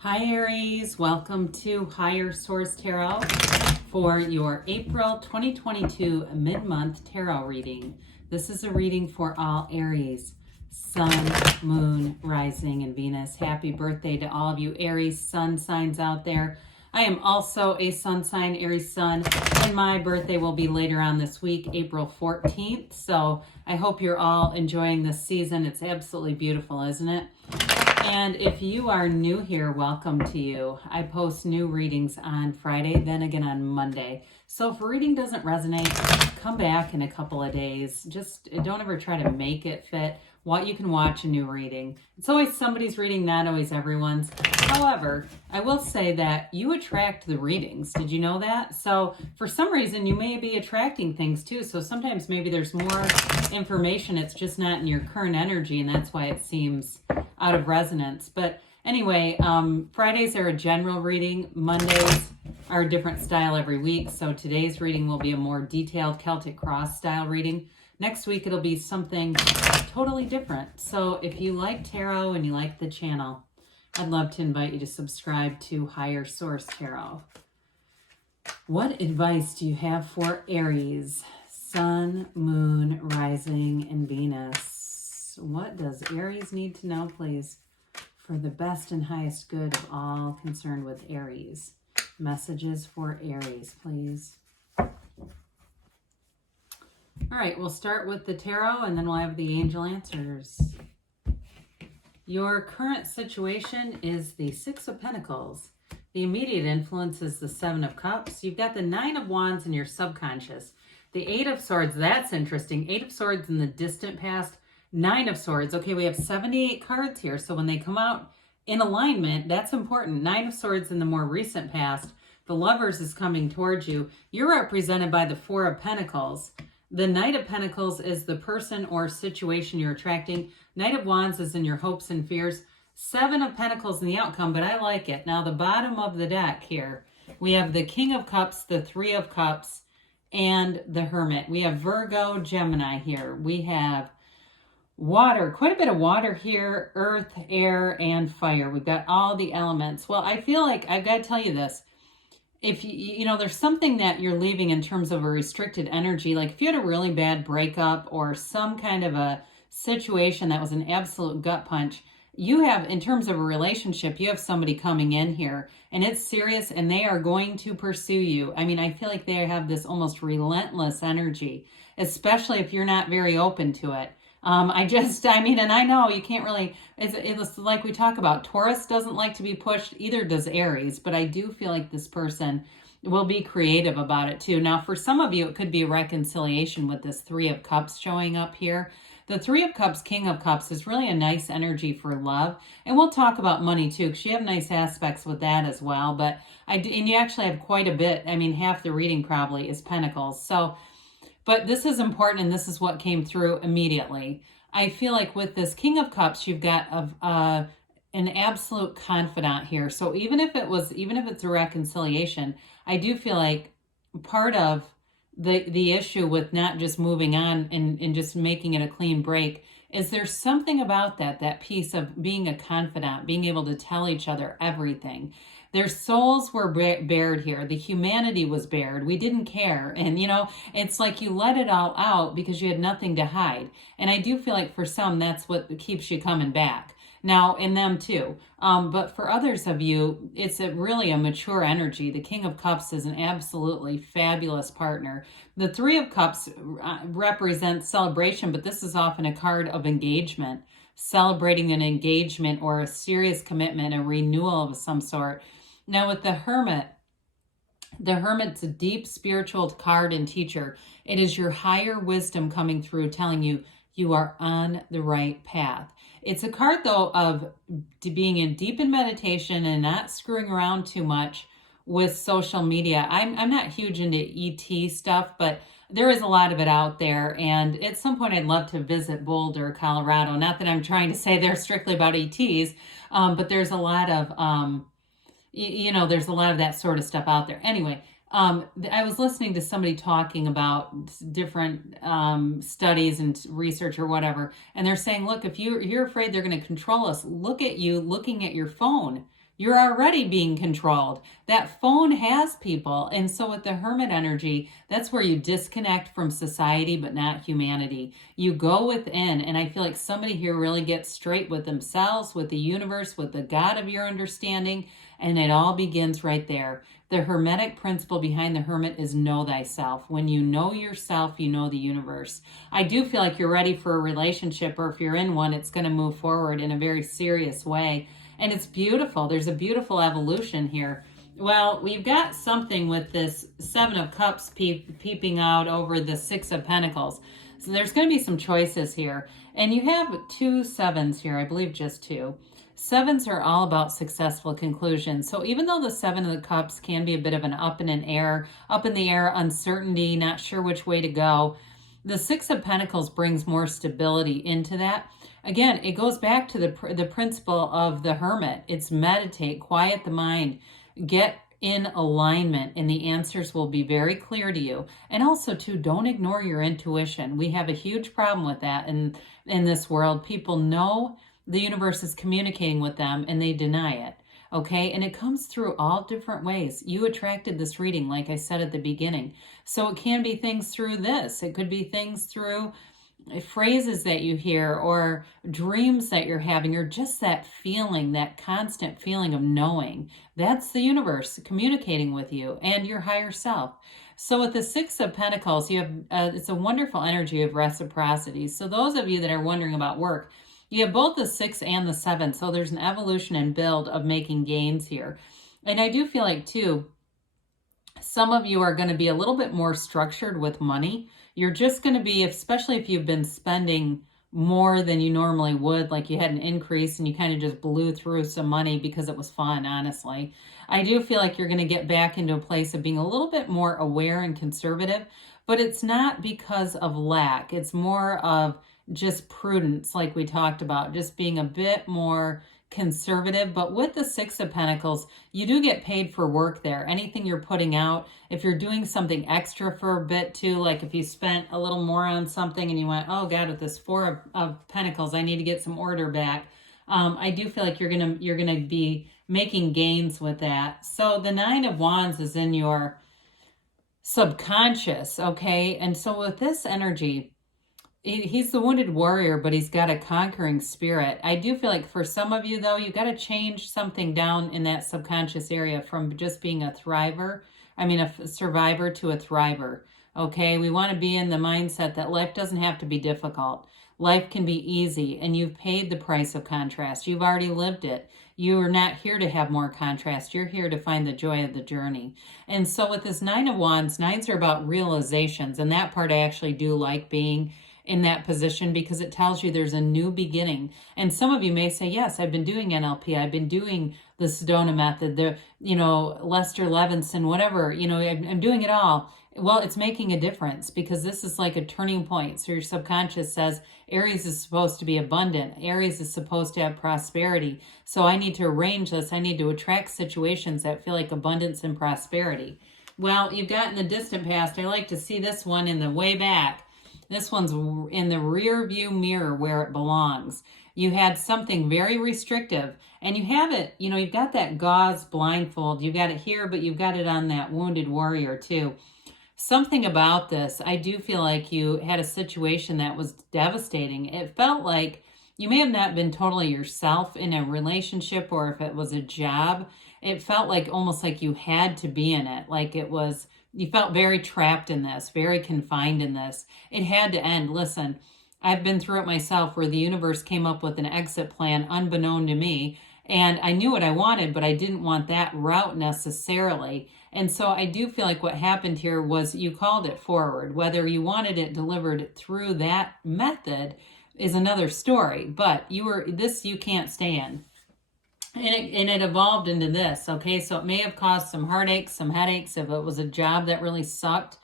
Hi Aries, welcome to Higher Source Tarot for your April 2022 mid-month tarot reading. This is a reading for all Aries, Sun, Moon, Rising, and Venus. Happy birthday to all of you Aries sun signs out there. I am also a sun sign, Aries sun, and my birthday will be later on this week, April 14th. So I hope you're all enjoying this season. It's absolutely beautiful, isn't it? And if you are new here, welcome to you. I post new readings on Friday, then again on Monday. So if a reading doesn't resonate, come back in a couple of days. Just don't ever try to make it fit. You can watch a new reading. It's always somebody's reading, not always everyone's. However, I will say that you attract the readings. Did you know that? So for some reason, you may be attracting things too. So sometimes maybe there's more information. It's just not in your current energy, and that's why it seems out of resonance. But anyway, Fridays are a general reading. Mondays are a different style every week. So today's reading will be a more detailed Celtic Cross style reading. Next week, it'll be something totally different. So if you like tarot and you like the channel, I'd love to invite you to subscribe to Higher Source Tarot. What advice do you have for Aries, Sun, Moon, Rising, and Venus? What does Aries need to know, please, for the best and highest good of all concerned with Aries? Messages for Aries, please. All right, we'll start with the tarot and then we'll have the angel answers. Your current situation is the Six of Pentacles. The immediate influence is the Seven of Cups. You've got the Nine of Wands in your subconscious. The Eight of Swords, that's interesting. Eight of Swords in the distant past. Nine of Swords. Okay, we have 78 cards here. So when they come out in alignment, that's important. Nine of Swords in the more recent past. The Lovers is coming towards you. You're represented by the Four of Pentacles. The Knight of Pentacles is the person or situation you're attracting. Knight of Wands is in your hopes and fears. Seven of Pentacles in the outcome, but I like it. Now, the bottom of the deck here, we have the King of Cups, the Three of Cups, and the Hermit. We have Virgo, Gemini here. We have water, quite a bit of water here, earth, air, and fire. We've got all the elements. Well, I feel like I've got to tell you this. If you know, there's something that you're leaving in terms of a restricted energy, like if you had a really bad breakup or some kind of a situation that was an absolute gut punch, you have, in terms of a relationship, you have somebody coming in here and it's serious and they are going to pursue you. I mean, I feel like they have this almost relentless energy, especially if you're not very open to it. And I know you can't really, it's like we talk about, Taurus doesn't like to be pushed, either does Aries, but I do feel like this person will be creative about it too. Now, for some of you, it could be a reconciliation with this Three of Cups showing up here. The Three of Cups, King of Cups is really a nice energy for love. And we'll talk about money too, because you have nice aspects with that as well. But and you actually have quite a bit. I mean, half the reading probably is Pentacles. So, but this is important, and this is what came through immediately. I feel like with this King of Cups, you've got an absolute confidant here. So even if it's a reconciliation, I do feel like part of the issue with not just moving on and just making it a clean break is there's something about that piece of being a confidant, being able to tell each other everything. Their souls were bared here. The humanity was bared. We didn't care. And, you know, it's like you let it all out because you had nothing to hide. And I do feel like for some, that's what keeps you coming back. Now, in them too. But for others of you, it's really a mature energy. The King of Cups is an absolutely fabulous partner. The Three of Cups represents celebration, but this is often a card of engagement, celebrating an engagement or a serious commitment, a renewal of some sort. Now, with the Hermit's a deep spiritual card and teacher. It is your higher wisdom coming through, telling you you are on the right path. It's a card, though, of being in deep in meditation and not screwing around too much with social media. I'm not huge into ET stuff, but there is a lot of it out there. And at some point, I'd love to visit Boulder, Colorado. Not that I'm trying to say they're strictly about ETs, but there's a lot of, there's a lot of that sort of stuff out there. Anyway, I was listening to somebody talking about different studies and research or whatever, and they're saying, look, if you're afraid they're going to control us, look at you looking at your phone You're already being controlled. That phone has people. And so with the Hermit energy, that's where you disconnect from society, but not humanity. You go within, and I feel like somebody here really gets straight with themselves, with the universe, with the God of your understanding, and it all begins right there. The Hermetic principle behind the Hermit is know thyself. When you know yourself, you know the universe. I do feel like you're ready for a relationship, or if you're in one, it's going to move forward in a very serious way. And it's beautiful. There's a beautiful evolution here. Well, we've got something with this Seven of Cups peeping out over the Six of Pentacles. So there's going to be some choices here. And you have 2 sevens here, I believe just 2. Sevens are all about successful conclusions. So even though the Seven of the Cups can be a bit of an up in the air, uncertainty, not sure which way to go, the Six of Pentacles brings more stability into that. Again, it goes back to the principle of the Hermit. It's meditate, quiet the mind, get in alignment, and the answers will be very clear to you. And also, too, don't ignore your intuition. We have a huge problem with that in this world. People know the universe is communicating with them, and they deny it. Okay, and it comes through all different ways. You attracted this reading, like I said at the beginning. So it can be things through this. It could be things through phrases that you hear, or dreams that you're having, or just that feeling, that constant feeling of knowing. That's the universe communicating with you and your higher self. So with the Six of Pentacles, you have it's a wonderful energy of reciprocity. So those of you that are wondering about work, you have both the 6 and the 7. So there's an evolution and build of making gains here. And I do feel like, too, some of you are going to be a little bit more structured with money. You're just going to be, especially if you've been spending more than you normally would, like you had an increase and you kind of just blew through some money because it was fun, honestly. I do feel like you're going to get back into a place of being a little bit more aware and conservative, but it's not because of lack. It's more of just prudence, like we talked about, just being a bit more conservative. But with the Six of Pentacles, you do get paid for work there. Anything you're putting out, if you're doing something extra for a bit too, like if you spent a little more on something and you went, oh God, with this Four of Pentacles, I need to get some order back. I do feel like you're gonna be making gains with that. So the Nine of Wands is in your subconscious, okay? And so with this energy, he's the wounded warrior, but he's got a conquering spirit. I do feel like for some of you, though, you got to change something down in that subconscious area from just being a survivor to a thriver. Okay, we want to be in the mindset that life doesn't have to be difficult. Life can be easy, and you've paid the price of contrast. You've already lived it. You are not here to have more contrast. You're here to find the joy of the journey. And so with this Nine of Wands, nines are about realizations, and that part I actually do like being in that position because it tells you there's a new beginning. And some of you may say, yes, I've been doing NLP. I've been doing the Sedona method, the, Lester Levinson, whatever, I'm doing it all. Well, it's making a difference because this is like a turning point. So your subconscious says Aries is supposed to be abundant. Aries is supposed to have prosperity. So I need to arrange this. I need to attract situations that feel like abundance and prosperity. Well, you've got in the distant past, I like to see this one in the way back. This one's in the rear view mirror where it belongs. You had something very restrictive, and you have it, you've got that gauze blindfold. You've got it here, but you've got it on that wounded warrior too. Something about this, I do feel like you had a situation that was devastating. It felt like you may have not been totally yourself in a relationship, or if it was a job, it felt like almost like you had to be in it. Like it was, you felt very trapped in this, very confined in this. It had to end. Listen, I've been through it myself where the universe came up with an exit plan unbeknown to me. And I knew what I wanted, but I didn't want that route necessarily. And so I do feel like what happened here was you called it forward. Whether you wanted it delivered through that method is another story. But you can't stay in. And it evolved into this, okay? So it may have caused some heartaches, some headaches if it was a job that really sucked,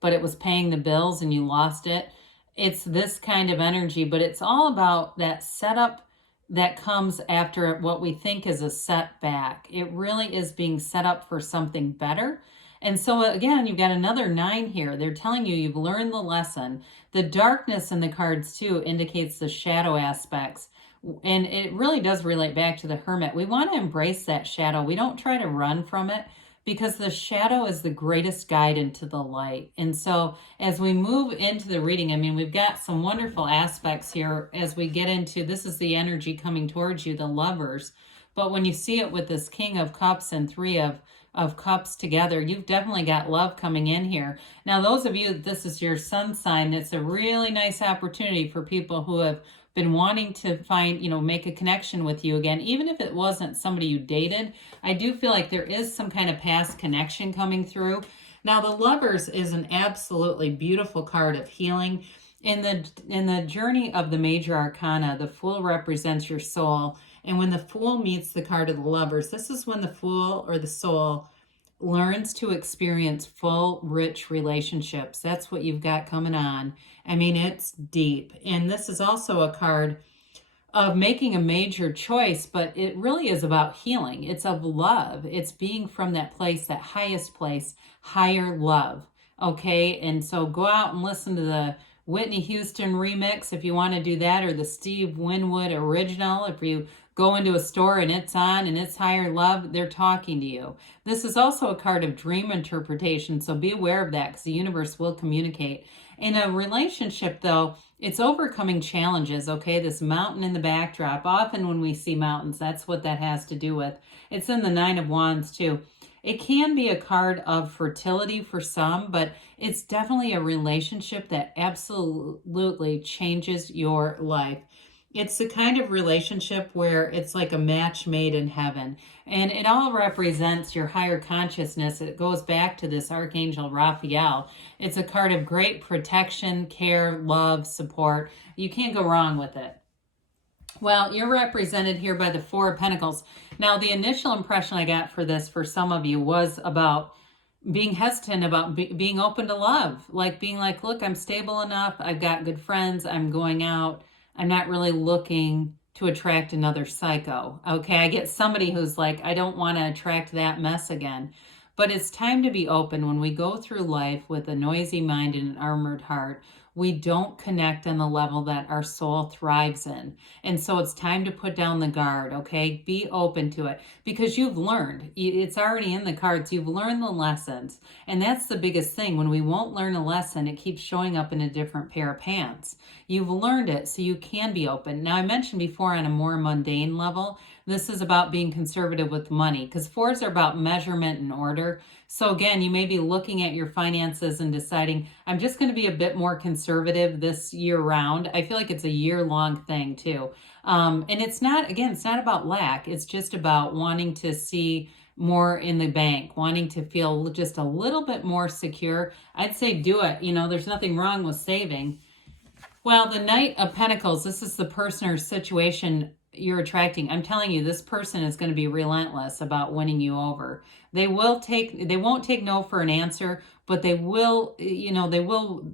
but it was paying the bills and you lost it. It's this kind of energy, but it's all about that setup that comes after what we think is a setback. It really is being set up for something better. And so again, you've got another 9 here. They're telling you you've learned the lesson. The darkness in the cards too indicates the shadow aspects. And it really does relate back to the Hermit. We want to embrace that shadow. We don't try to run from it, because the shadow is the greatest guide into the light. And so as we move into the reading, I mean, we've got some wonderful aspects here as we get into, this is the energy coming towards you, the Lovers. But when you see it with this King of Cups and Three of Cups together, you've definitely got love coming in here. Now, those of you, this is your sun sign, it's a really nice opportunity for people who have been wanting to find, make a connection with you again, even if it wasn't somebody you dated. I do feel like there is some kind of past connection coming through. Now, the Lovers is an absolutely beautiful card of healing. In the journey of the major arcana, the Fool represents your soul. And when the Fool meets the card of the Lovers, this is when the Fool or the soul learns to experience full, rich relationships. That's what you've got coming on. I mean, it's deep. And this is also a card of making a major choice, but it really is about healing. It's of love. It's being from that place, that highest place, higher love. Okay, and so go out and listen to the Whitney Houston remix if you want to do that, or the Steve Winwood original. If you go into a store and it's on and it's higher love, they're talking to you. This is also a card of dream interpretation, so be aware of that, because the universe will communicate. In a relationship, though, it's overcoming challenges, okay? This mountain in the backdrop. Often when we see mountains, that's what that has to do with. It's in the Nine of Wands, too. It can be a card of fertility for some, but it's definitely a relationship that absolutely changes your life. It's the kind of relationship where it's like a match made in heaven. And it all represents your higher consciousness. It goes back to this Archangel Raphael. It's a card of great protection, care, love, support. You can't go wrong with it. Well, you're represented here by the Four of Pentacles. Now, the initial impression I got for this, for some of you, was about being hesitant about being open to love. Like being like, look, I'm stable enough. I've got good friends. I'm going out. I'm not really looking to attract another psycho. Okay, I get somebody who's like, I don't want to attract that mess again. But it's time to be open. When we go through life with a noisy mind and an armored heart, we don't connect on the level that our soul thrives in. And so it's time to put down the guard, okay? Be open to it, because you've learned. It's already in the cards. You've learned the lessons. And that's the biggest thing. When we won't learn a lesson, it keeps showing up in a different pair of pants. You've learned it, so you can be open. Now, I mentioned before, on a more mundane level, this is about being conservative with money, because fours are about measurement and order. So again, you may be looking at your finances and deciding, I'm just going to be a bit more conservative this year round. I feel like it's a year-long thing too. And it's not, again, it's not about lack. It's just about wanting to see more in the bank, wanting to feel just a little bit more secure. I'd say do it. There's nothing wrong with saving. Well, the Knight of Pentacles, this is the person or situation you're attracting. I'm telling you, this person is going to be relentless about winning you over. They won't take no for an answer, but they will, they will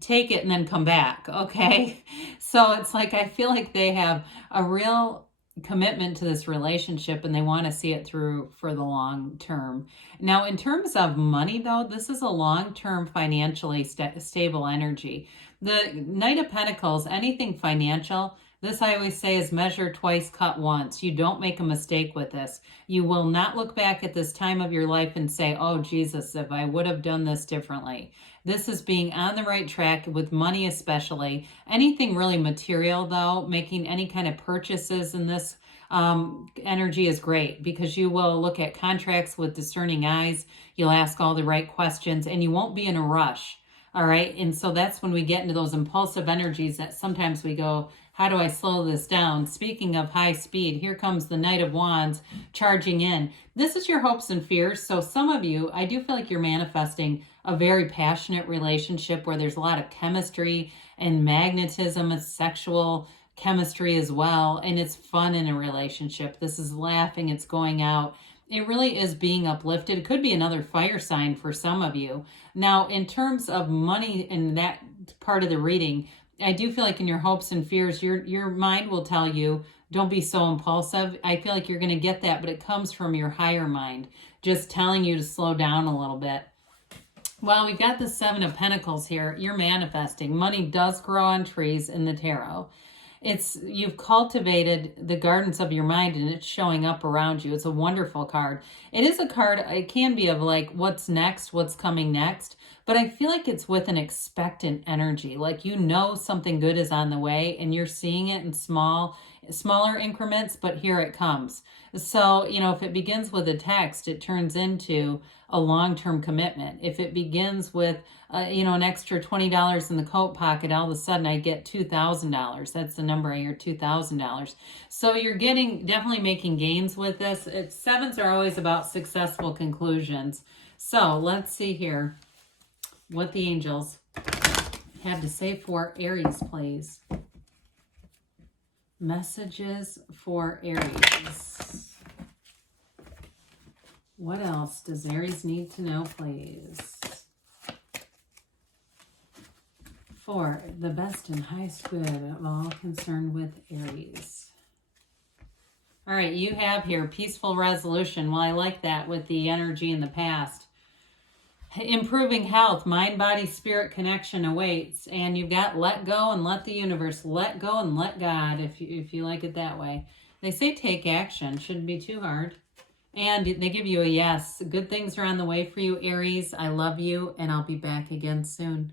take it and then come back. Okay. So it's like, I feel like they have a real commitment to this relationship and they want to see it through for the long term. Now, in terms of money, though, this is a long-term financially stable energy. The Knight of Pentacles, anything financial, this I always say is measure twice, cut once. You don't make a mistake with this. You will not look back at this time of your life and say, oh, Jesus, if I would have done this differently. This is being on the right track with money especially. Anything really material, though, making any kind of purchases in this energy is great, because you will look at contracts with discerning eyes. You'll ask all the right questions and you won't be in a rush. All right. And so that's when we get into those impulsive energies that sometimes we go, how do I slow this down? Speaking of high speed, here comes the Knight of Wands charging in. This is your hopes and fears. So some of you, I do feel like you're manifesting a very passionate relationship where there's a lot of chemistry and magnetism and sexual chemistry as well. And it's fun in a relationship. This is laughing. It's going out. It really is being uplifted. It could be another fire sign for some of you. Now, in terms of money in that part of the reading, I do feel like in your hopes and fears, your mind will tell you, don't be so impulsive. I feel like you're going to get that, but it comes from your higher mind, just telling you to slow down a little bit. Well, we've got the Seven of Pentacles here. You're manifesting. Money does grow on trees in the tarot. You've cultivated the gardens of your mind and it's showing up around you. It's a wonderful card. It is a card, it can be of like what's next, what's coming next, but I feel like it's with an expectant energy. Like you know something good is on the way and you're seeing it in smaller increments, but here it comes. So, you know, if it begins with a text, it turns into a long-term commitment. If it begins with, you know, an extra $20 in the coat pocket, all of a sudden I get $2,000. That's the number I hear, $2,000. So you're definitely making gains with this. Sevens are always about successful conclusions. So let's see here what the angels have to say for Aries, please. Messages for Aries. What else does Aries need to know, please? For the best and highest good of all concerned with Aries. All right, you have here peaceful resolution. Well, I like that with the energy in the past. Improving health, mind, body, spirit connection awaits. And you've got let go and let the universe, let go and let God, if you like it that way. They say take action. Shouldn't be too hard. And they give you a yes. Good things are on the way for you, Aries. I love you, and I'll be back again soon.